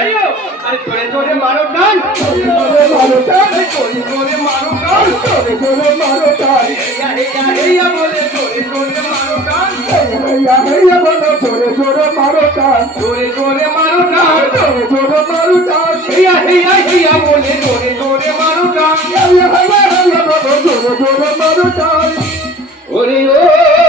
আইয়ো আরে জোরে জোরে মারো টান জোরে মারো টান জোরে জোরে মারো টান জোরে জোরে মারো টান হেয়া হেয়া বলে জোরে জোরে মারো টান হেয়া হেয়া বলো জোরে জোরে মারো টান জোরে জোরে মারো টান জোরে জোরে মারো টান হেয়া হেয়া হেয়া বলে জোরে জোরে মারো টান হেয়া হেয়া হেয়া বলো জোরে জোরে মারো টান ওরে ও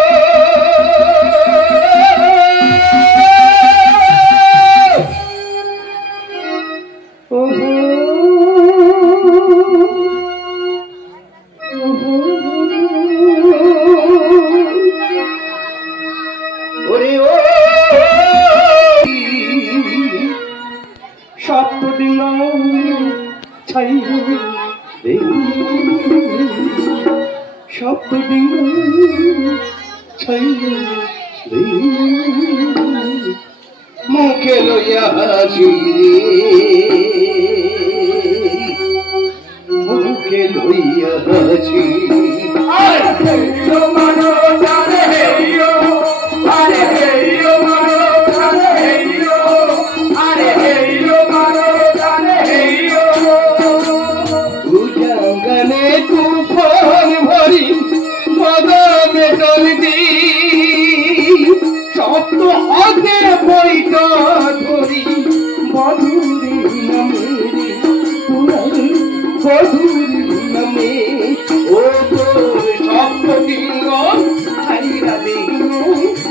ছাই মুখে লইয়া হাসি মুখে লইয়া হাসি। আরে বইটা ধরি, মধুরী নামেরি পুরারি মধুরী নামে ও তোর সপ্ত ডিঙ্গ ছাইরা দিন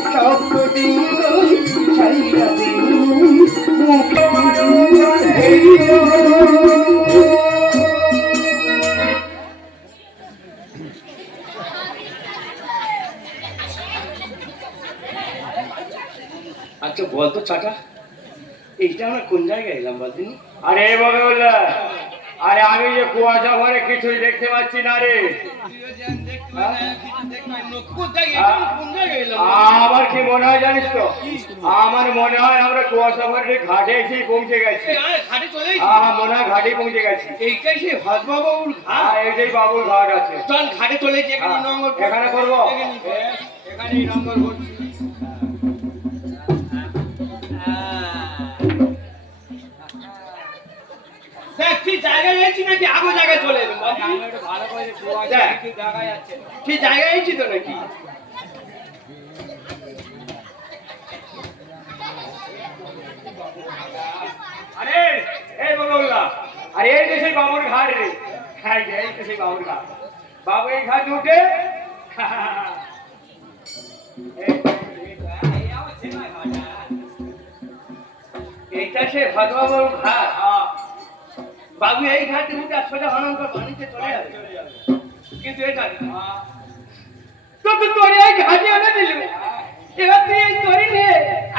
সপ্ত ডিঙ্গ ছাইরা দিন মুখে আমরা কোন জায়গায় এলাম বলদিন আরে আরে আমি যে কুয়াশা ভরে কিছুই দেখতে পাচ্ছি না রে। আমার কি মনে হয় জানিস তো? আমার মনে হয় আমরা কুয়াশা ভরে ঘাটে এসে পৌঁছে গেছি। হ্যাঁ মনে হয় ঘাটে পৌঁছে গেছি। এইটাই সেই হ্যাঁ এইটাই বাবুর ঘাট আছে। চল ঘাটে এখানে হ্যাঁ, নম্বর এখানে করব? নম্বর করছি দেখ জায়গায় এসেছি নাকি আগো জায়গায় চলে এলাম যাচ্ছে তুই জায়গায় এসেছি তো নাকি? আরে, এই বগলা আরে, এই তো সেই বাবুর ঘাট রে। হ্যাঁ এই তো সেই বাবুর ঘাট। বাবু এই ঘাট উঠে এইটা সে হাজমা ঘাট। বাবু, এই ঘাটে উঠে সোজা হনঙ্কর বাণিজ্যে চলে যাবে। কিন্তু এটা তোর এই ঘাটে এই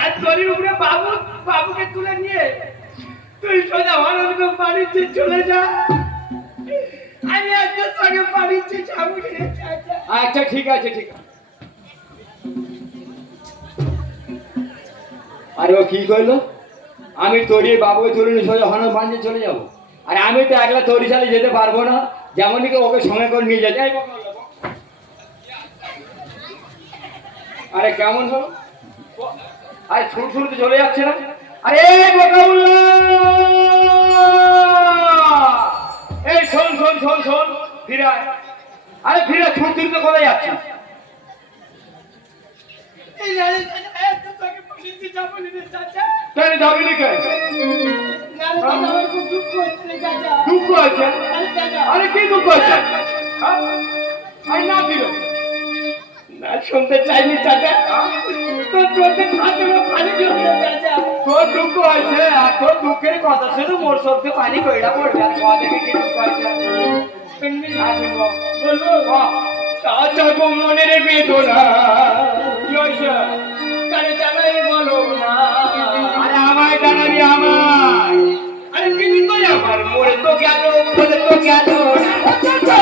আর উপরে তুলে নিয়ে হনঙ্কর চলে যা। আচ্ছা ঠিক আছে ঠিক আছে। আরে ও কি করল আমি তরি, বাবুকে তুলে নিয়ে সোজা হন বাঞ্জে চলে যাব। আর আমি তো একলা তরি চালে যেতে পারব না যেমন কি ওকে সঙ্গে করে নিয়ে যাই বকরুল্লাহ, আরে কেমন হলো আরে ছুট ছুটতে চলে যাচ্ছে না আরে! এই শোন শোন শোন শোন ফিরে আরে ফিরে ছুট ছুটতে কোথায় যাচ্ছিস বাণিজ্যে যাব রে চাচা কেন যাবি না কেন? দুঃখ আছে আরে কি দুঃখ আছে হ্যাঁ? আরে না দিল। না শুনতে চাইনি চাচা তোর চোখে খাতে পানি চাচা তোর দুঃখ আছে আর তোর দুঃখের কথা শুধু মোর সবকে পানি কইরা পড়বে আর কথা দেখে কি দুঃখ আছে শুনবি। হ্যাঁ, চাচা গো মনের বেদনা জানাবি আমায়। আরে বিনি তো আমার মরে তো গেল মরে তো গেল আমার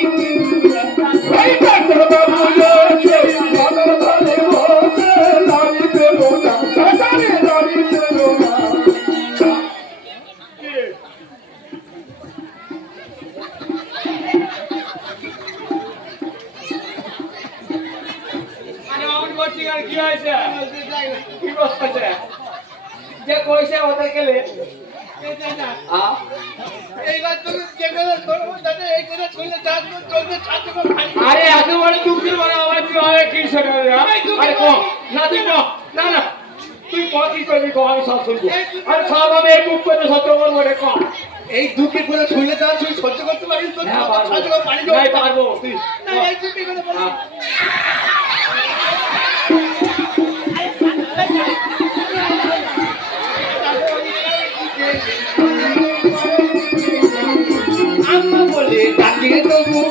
হয়েছে কি করতেছে যে কইছে ওদের গেলে। করব আরে এত বড় দুঃখের বড় আমার তুই আরে কি আরে কম না তুই কম না না। তুই কি করবি কম আমি সব শুনব। আরে সব আমি এই মুখ করতে সত্য বলব রে কম এই দুঃখের কথা শুনলে তার তুই সহ্য করতে পারিস তো হ্যাঁ নাই পারব। তুই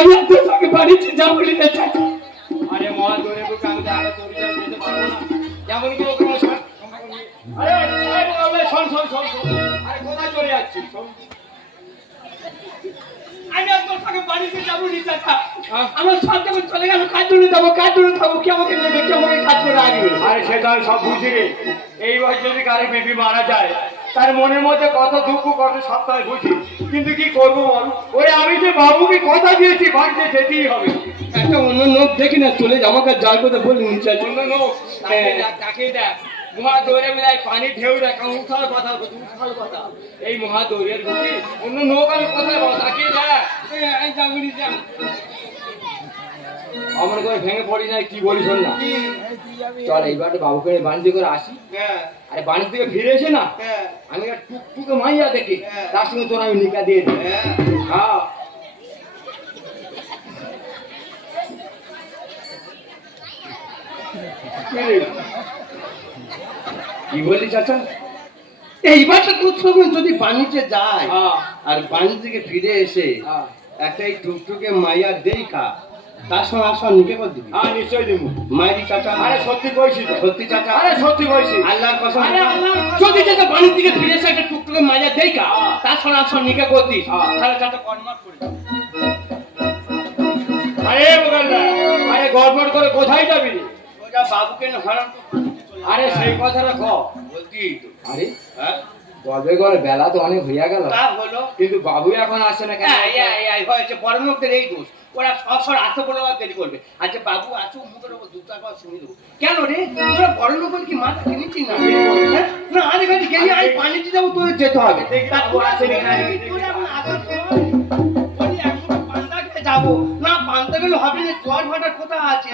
আমি যাব না চাচা আরে মহা দৌড়ে বুকে আমি তো আগে তোর কাছে যেতে পারব না। যেমন কি ওকে শোন আরে আরে আরে শোন শোন শোন। আরে কোথায় চলে যাচ্ছিস? শোন। আমি আর তোর সঙ্গে বাড়িতে যাব নি চাচা হ্যাঁ? আমার সব যখন চলে গেল কাজ জন্য যাব কাজ জন্য থাকব কে আমাকে নেবে কে আমাকে কাজ করে আসবে আরে সেটা সব বুঝি রে এইবার যদি কারও বেবি মারা যায় তার মনের মধ্যে কত দুঃখ কত সপ্তাহে বুঝি। কিন্তু কি করব বল? ওই আমি যে বাবুকে কথা দিয়েছি বাড়িতে যেতেই হবে। একটা অন্য নোট দেখি না চলে আমাকে যার কথা বলি অন্য লোক? তাকে দেখ মহাদৌড়ে মিলাই পানি ঢেউ দেখ উঠার কথা উঠার কথা। এই মহাদৌড়ের অন্য নৌক আমি কোথায় বল তাকে দেখ যা আমার করে ভেঙে পড়ি না কি বলি শোন না। চল এইবার বাবুকে বাণিজ্য করে আসি। হ্যাঁ। আরে বাণিজ্য থেকে ফিরে এসে না হ্যাঁ। আমি একটা টুকটুকে মাইয়া দেখি হ্যাঁ। তার সঙ্গে তোর আমি নিকা দিয়ে দিই। হ্যাঁ। কি? বললি চাচা? এইবারটা সঙ্গে যদি বাণিজ্যে যায় আর বাণিজ্য থেকে ফিরে এসে। একটা এই টুকটুকে মাইয়া দেই খা। তার সঙ্গে আসা নিকে কর দিবি হ্যাঁ, নিশ্চয়ই দেবো। মায়েরি চাচা আরে সত্যি কইছি। সত্যি চাচা আরে সত্যি কইছি। আল্লাহর কসম আরে আল্লাহর কসম। যদি চাচা বাণিজ্য থেকে ফিরে এসে একটা টুকটুকে মাইয়া দেই খা হ্যাঁ। তার নিকে কর দিস। তাহলে চাচা কনমার্ট করে। আরে বোকালদা, আরে গড়বড় করে কোথায় যাবি ওটা বাবুকে না হারাম তো আরে সেই কথাটা ক বলতি আরে হ্যাঁ গবে গড়ে বেলা তো অনেক হইয়া গেল। তা হলো। কিন্তু বাবু এখন আসে না কেন? হ্যাঁ, এই- এই- এই হয়েছে বড় লোকদের এই দোষ। ওরা সব সব আত্ম বলে দেরি করবে। আচ্ছা বাবু আছো মুখের ওপর দু কথা শুনে দেবো। কেন রে? তোরা বড় লোক কি মাথা কিনেছিস না? হ্যাঁ? না আরে কাছে গেলি আমি দিয়ে যাব তোর যেতে হবে। তোরা এখন আসার যাব। না পান্তা গেলে হবে না, জোয়ার ভাটা কোথায় আছে?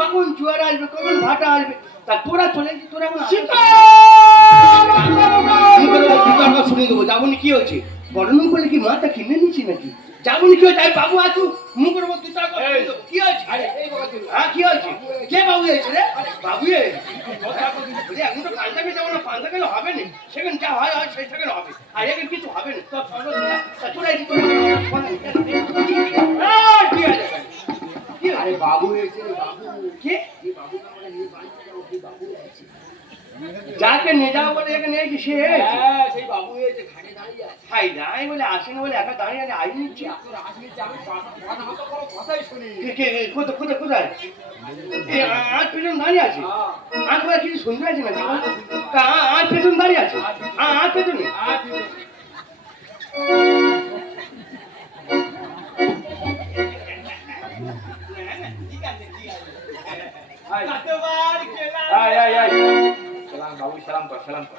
কখন জোয়ার আসবে, কখন ভাটা আসবে? তা তোরা চলে গেছি তোরা টাকা শুনে দেবো যাব কি হয়েছে? বড় করলে কি মাথা কিনে নিচ্ছি নাকি? যাব কি হয়েছে? আমি বাবু, আছো। মুখের যে সে হ্যাঁ সেই বাবু হয়েছে ঘাটে দাঁড়িয়ে আছে। হাই নাই বলে আসেন বলে একা দাঁড়িয়ে আছে আই নিচ্ছি তোর আসলে যে কথা কথা কোনো কথাই শুনি কে কে কে, কোথায় কোথায় কোথায়? এই আট পেছন দাঁড়িয়ে আছে? আট বলে কিছু শুনতে আছে নাকি তা আ- পেছন দাঁড়িয়ে আছে? আ- আট পেছনে? আয় আয় আয় সালাম বাবু সালাম কর সালাম কর।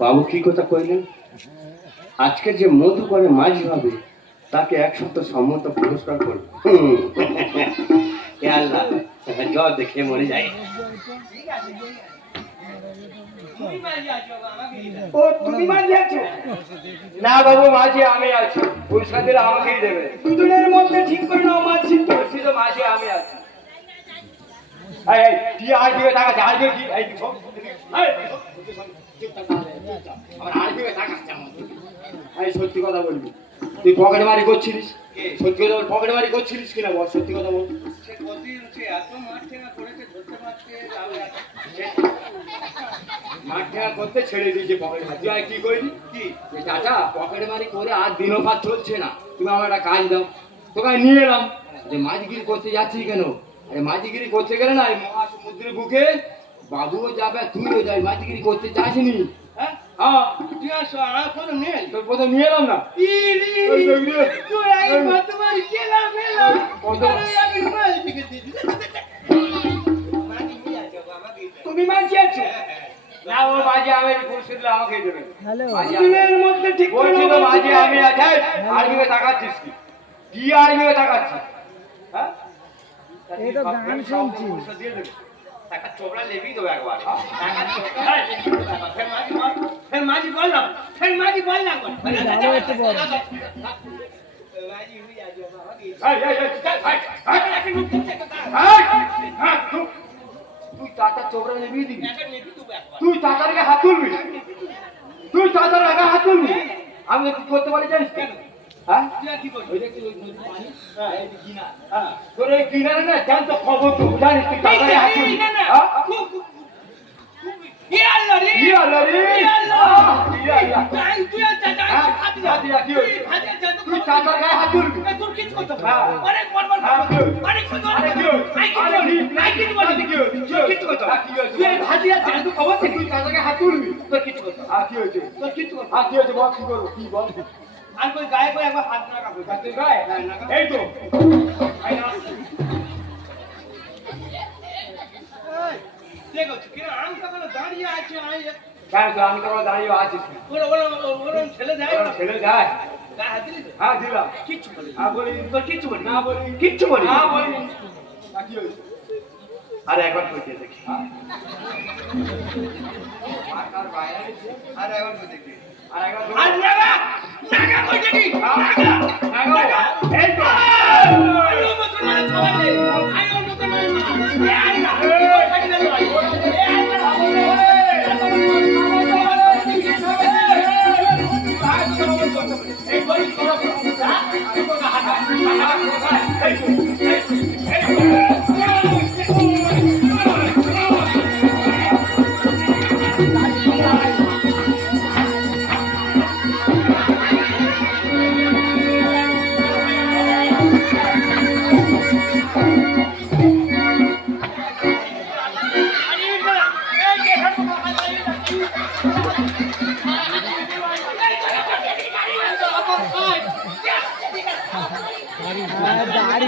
বাবু কি কথা কইলেন? আজকে যে মধু করে মাঝি হবে তাকে এক সপ্তাহ সম্মত পুরস্কার করবে। আল্লাহ জ্বর দেখে মরে যায়। ও তুমি মাঝি আছো না বাবু মাঝে আমি আছি। পুরস্কার দিলে আমাকেই দেবে। দুজনের মধ্যে ঠিক করে নাও মাঝি তো মাঝে আমি আছি। এই এই তুই আর দিকে তাকাচ্ছে আর দিকে কি এই সব এই, আমার আর দিকে দিকে। এই সত্যি কথা বলবি তুই পকেট মারি করছিলিস সত্যি কথা পকেট মারি করছিলিস কিনা বল সত্যি কথা বল সে কতদিন সে এত মারছে না করেছে ধরতে পারছে মাঠ খেলা করতে ছেড়ে দিয়েছে পকেট মারি তুই আর কি করলি কি চাচা পকেট মারি করে আর দিনও পার চলছে না তুমি আমার একটা কাজ দাও তোকে নিয়ে এলাম যে মাছ মাঝগিরি করতে যাচ্ছি কেন আরে মাঝগিরি করতে গেলে না এই মহাসমুদ্রের বুকে বাবুও যাবে তুইও যাবি। মাঝগিরি করতে যাসনি হ্যাঁ? হ্যাঁ তুই আসো আমার কোনো নেই। তোর প্রথম নিয়ে এলাম না? তুই আগে কতবার গেলাম গেলাম। কত? আমি দিদি আমাকে তুমি মাঝি আছো না ও মাঝে আমি পুরস্কার দিলে আমাকেই দেবে। মধ্যে ঠিক বলছি তো আমি আছি আর তাকাচ্ছিস কি? কি আর দিকে তাকাচ্ছিস? হ্যাঁ? এই গান শুনছি। টাকা চোপড়া লেবি দেবো একবার টাকা ফের মাঝি বল ফের মাঝি ফের মাঝি হয়ে একটা কথা এই, হ্যাঁ, তুই। দিবি। একটা নেবি তো একবার। তুই গায়ে হাত তুলবি। তুই চাচার গায়ে হাত তুলবি। আমি করতে পারি জানিস কেন? হ্যাঁ? হ্যাঁ? হ্যাঁ হাত তুলবি? হ্যাঁ? হ্যাঁ, তোর কিছু করতে হবে হ্যাঁ। অনেক বড় হ্যাঁ, কি হয়েছে? অনেক সুন্দর আরে কি হয়েছে? তোর? কিছু হ্যাঁ, কি হয়েছে? তোর কিছু করতে হবে আর কি হয়েছে? তোর কিছু করতে আর কি হয়েছে? বল কি করব? কি বল? আর কই গায়ে কই একবার হাত না গায়ে না, না। এই তো। এই না। দেখো কি আম কাপড় দাঁড়িয়ে আছে আই কেন তো আমি তো দাঁড়িয়ে আছিস ওরা ওরা ওরা ছেলে দেয় ছেলে যায় গায়ে হাত দিলি? হ্যাঁ দিলাম। কিচ্ছু বলি হ্যাঁ বলি। তোর কিচ্ছু বলি না বলি। কিচ্ছু বলি না বলি আর একবার কইতে দেখি। আর বাইরে আর একবার কইতে দেখি। আর নাগা নাগা কইতে কি নাগা নাগা, এই তো। আয়ো মুসলমান সবাই আয়ো মুসলমান এ আল্লাহ এ আল্লাহ। এ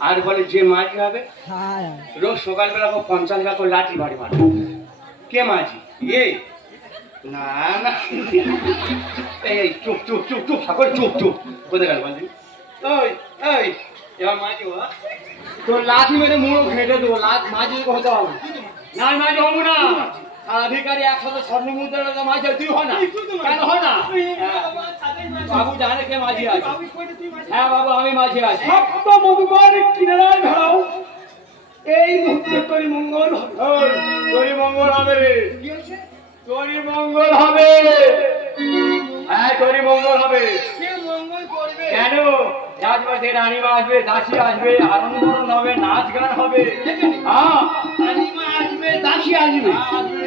আর বলে যে মাঝি হবে হ্যাঁ রোজ সকালবেলা পঞ্চাশ টাকা করে লাঠি বাড়ি মারে। কে মাঝি? এ? না না। এই চুপ চুপ চুপ চুপ সকল চুপ চুপ। কোথায় গেল বলছি ওই ওই এবার মাঝি হওয়া তোর লাঠি মেরে মুড়ো ঘেটে দেবো লাঠ মাঝি হতে হবে। না মাঝি হব না। আর একসাথে স্বর্ণ মুদ্রা মাঝে তুই হয় না। কেন হয় না? হ্যাঁ। বাবু জানে কে মাঝি আছে। হ্যাঁ বাবু আমি মাঝি আছি। সপ্ত মধুকর কিনারায় ভেড়াও। এই মুহূর্তে তোর মঙ্গল তোরই মঙ্গল হবে। রে তোরই মঙ্গল হবে। হ্যাঁ তোরই মঙ্গল হবে। কেন? রাজবাসে রানীমা আসবে দাসী আসবে আনন্দন হবে নাচ গান হবে। হ্যাঁ। দাসী আসবে।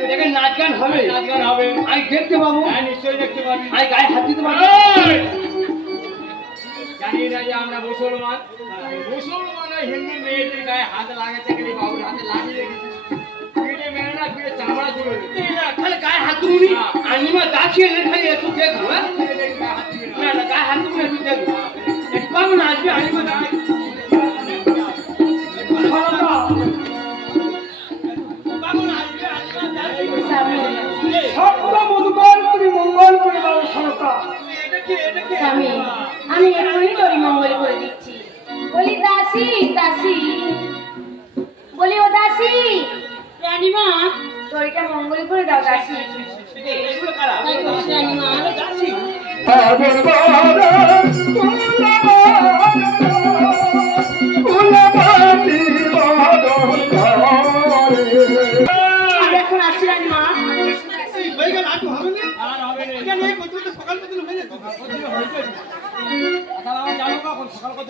দেখেন নাচ গান হবে। নাচ গান হবে। আমি দেখতে পাবো। হ্যাঁ নিশ্চয়ই দেখতে পারবি আমি গায়ে হাত দিতে পারব। জানি না যে আমরা মুসলমান। মুসলমান হিন্দু মেয়েদের গায়ে হাত লাগাতে গেলে বাবুর হাতে লাগিয়ে রেখেছি। চামড়া গায়ে হাত দাসী এলে খালি একটু দেখব হ্যাঁ? না না গায়ে হাত তুলে একটু দেখব একটু পাবো না আসবে রানীমা এই, মধুকর তুমি মঙ্গল করে দাও স্বামী আমি এখনই তোরই মঙ্গল করে দিচ্ছি। বলি দাসী দাসী। বলি ও দাসী রানীমা তোরটা মঙ্গল করে দাও দাসী। এখন হয়ে গেল হবে না? আর হবে না। কত সকাল কত হয়ে যেত জানো কখন? সকাল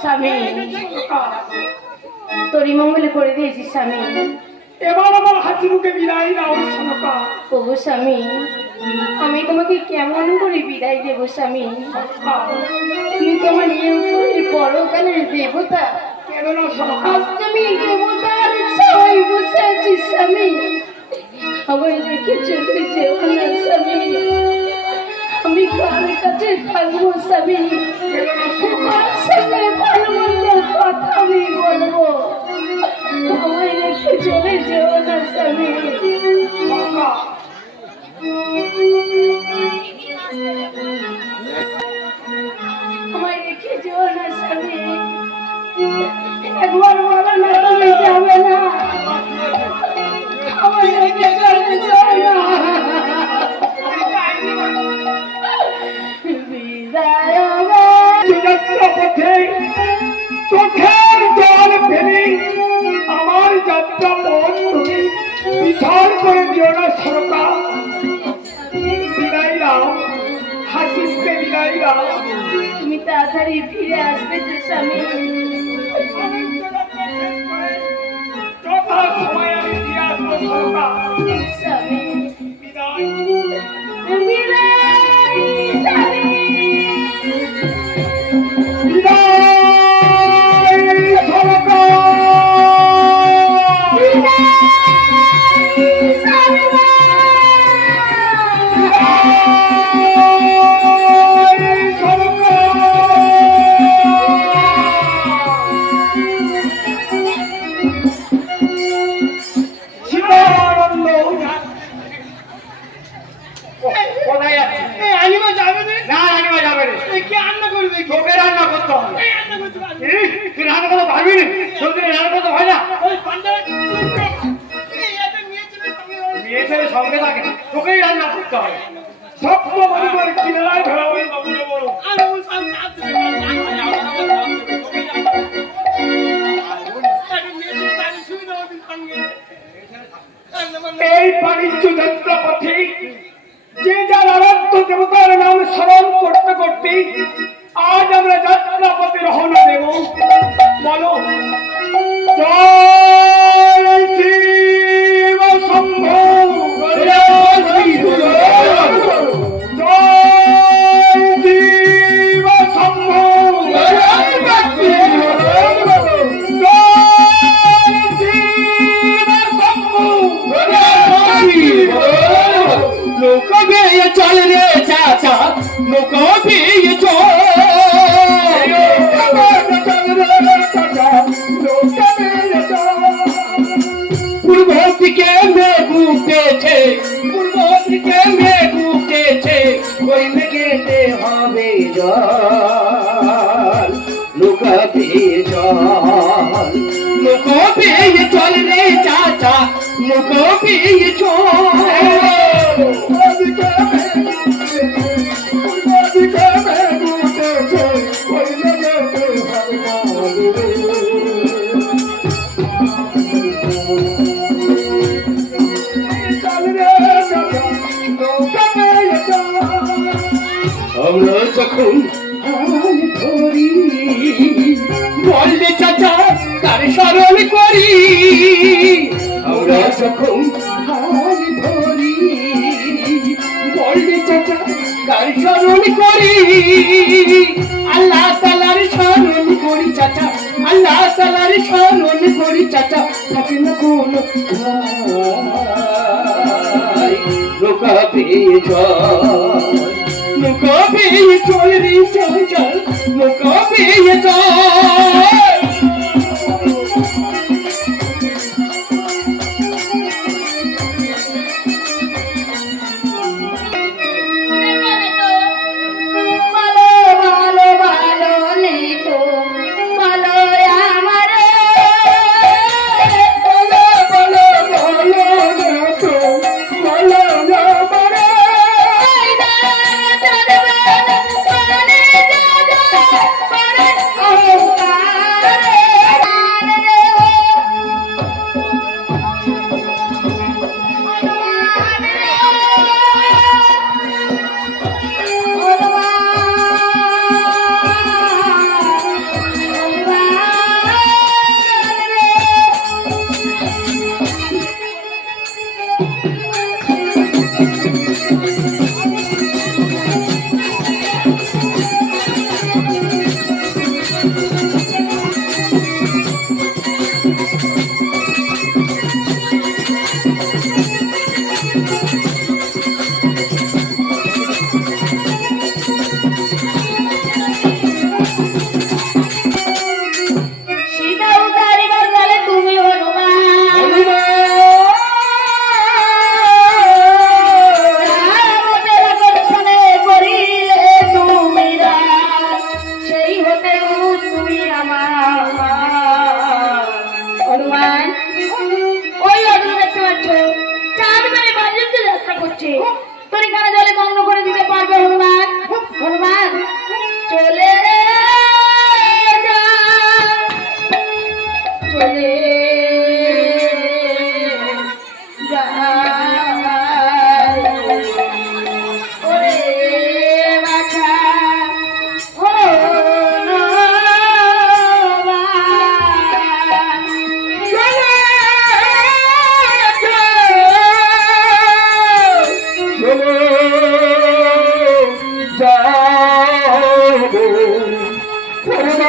স্বামী। তোরই মঙ্গল করে দিয়েছি স্বামী। এবার আমার হাসি মুখে বিদায় দাও প্রভু স্বামী আমি তোমাকে কেমন করে বিদায় দেবো স্বামী? তুমি তো আমার ইয়ে পরকালের দেবতা। তুমি দেবতার সবাই বসে আছিস স্বামী। আমার রেখে চলে যেও না স্বামী। আমি কার কাছে থাকব স্বামী? তোমার সঙ্গে ভালো মন্দ কথা আমি বলব। আমায় রেখে চলে যেও না স্বামী। এই বাণিজ্য যাত্রা পথে যে যার আরাধ্য দেবতার নাম স্মরণ করতে করতে আজ আমরা যাত্রা পথে রহনা দেব। বলো, জয় বইবে কেটে হবে জল। লুকাতে জল লুকো পেয়ে চল রে চাচা লুকো পেয়ে চল। আমরা যখন হাল ধরি বললে চাচা কার স্মরণ করি। আল্লাহ তালার স্মরণ করি চাচা, আল্লাহ তালার স্মরণ করি চাচা, থাকে না কোন লোকা পেয়ে যায় লোকা পেয়ে চল রে চল চল লোকা পেয়ে যায়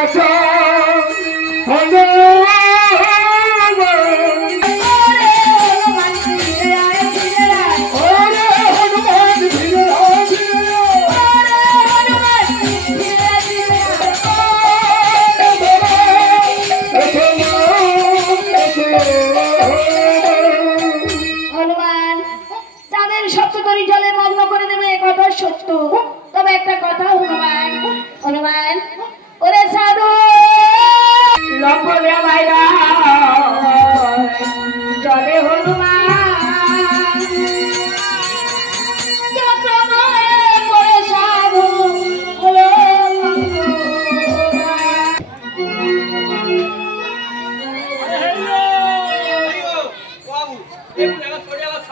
Deus.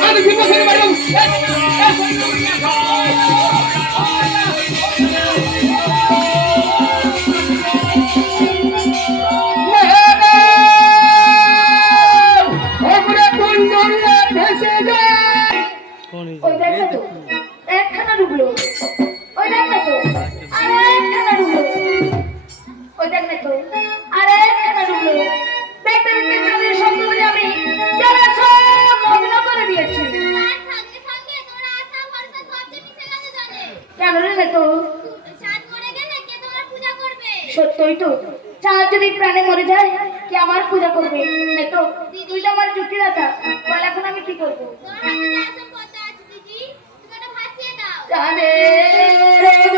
Hallelujah.